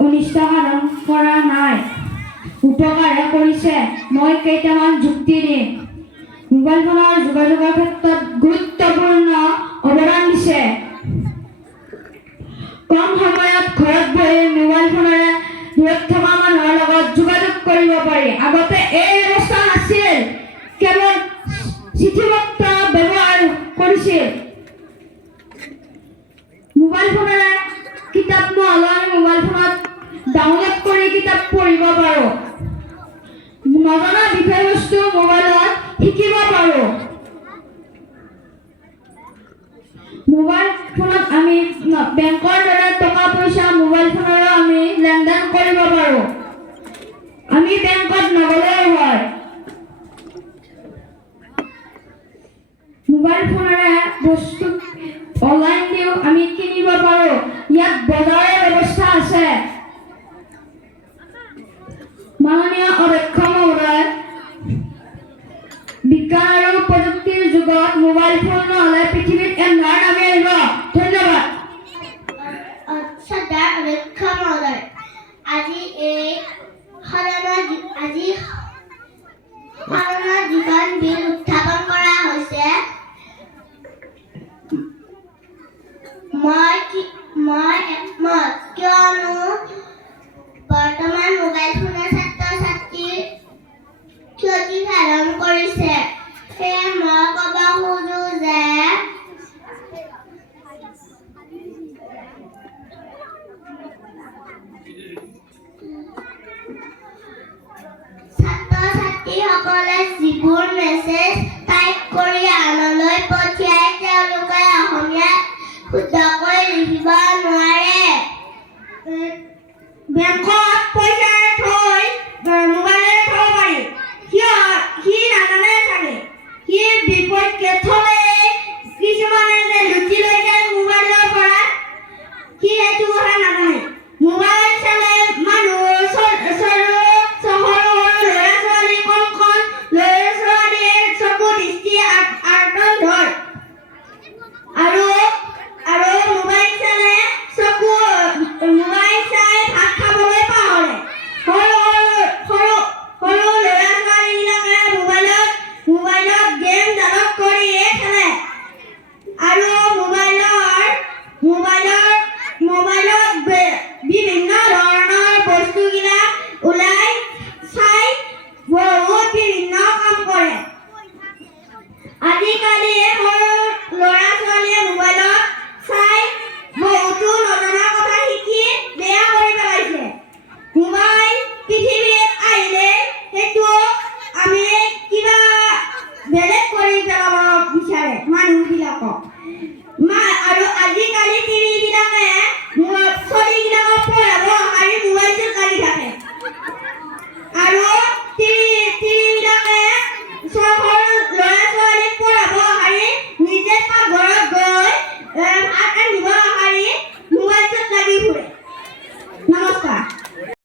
অনিষ্ট সাধন কৰা নাই, উপকাৰহে কৰিছে। মই কেইটামান যুক্তি দিম। মোবাইল ফোনৰ যোগাযোগৰ ক্ষেত্ৰত গুৰুত্বপূৰ্ণ অৱদান দিছে। কম সময়ত ঘৰত বহি মোবাইল ফোনেৰে দূৰত থকা মানুহৰ লগত যোগাযোগ কৰিব পাৰি। আগতে এই ব্যৱস্থা নাছিল, কেৱল চিঠি পত্ৰ ব্যৱহাৰ কৰিছিল। মোবাইল ফোনেৰে কিতাপ নহ'লে আমি মোবাইল ফোনত ডাউনলোড কৰি কিতাপ পঢ়িব পাৰোঁ। নজনা বিষয়বস্তু মোবাইলত শিকিব পাৰোঁ। মোবাইল ফোনত আমি বেংকৰ দৰে টকা পইচা মোবাইল ফোনেৰে আমি লেনদেন কৰিব পাৰোঁ। আমি বেংকত নগলেও হয়। মোবাইল ফোনেৰে বস্তু অনলাইন দিও আমি কিনিব পাৰোঁ। ইয়াত বজাৰৰ ব্যৱস্থা আছে। মাননীয় অধ্যক্ষ মহোদয়, বিজ্ঞান আৰু প্ৰযুক্তিৰ যুগত মোবাইল ফোন নহ'লে পৃথিৱীত এন্ধাৰ নামি আহিব। ধন্যবাদ। শ্ৰদ্ধাৰ অধ্যক্ষ মহোদয়, আজি সদনৰ যিখন বিল উত্থাপন কৰা হৈছে, মই একমত, কিয়নো বৰ্তমান মোবাইল ফোনে ছাত্ৰ-ছাত্ৰীৰ ক্ষতি সাধন কৰিছে। সেয়ে মই ক'ব খোজো যে ছাত্ৰ-ছাত্ৰীসকলে যিবোৰ মেছেজ টাইপ কৰি আনলৈ পঠিয়াই তেওঁলোকে অসমীয়াত শুদ্ধকৈ লিখিব নোৱাৰে। বেংকত পইচা থৈ মোবাইলেৰে থব পাৰি। সি নাজানে চাগে, সি বিপৰীতকে থলে কিছুমানে যে লুটি লৈ যায় মোবাইলৰ পৰা, সি সেইটো কথা নাজানে। মোবাইল চালে মানুহ সৰু ল'ৰা-ছোৱালী, কণ ল'ৰা-ছোৱালীৰ চকু দৃষ্টি আৰ্তন হয়। আৰু মোবাইল চালে মোবাইল চাই ভাত খাবলৈ পাহৰে। সৰু ল'ৰা-ছোৱালীবিলাকে মোবাইলত গেম ডাউনলোড কৰিয়ে খেলে। আৰু মোবাইলত বিভিন্ন ধৰণৰ বস্তুবিলাক ওলাই চাই বহুত বিভিন্ন কাম কৰে। আজিকালি সৰু ল'ৰা-ছোৱালীয়ে মোবাইলত চাই বহুতো নজনা কথা শিকি বেয়া কৰি পেলাইছে। মোবাইল পৃথিৱীত আহিলে সেইটো আমি কিবা বেলেগ কৰি পেলাব বিচাৰে মানুহবিলাকক।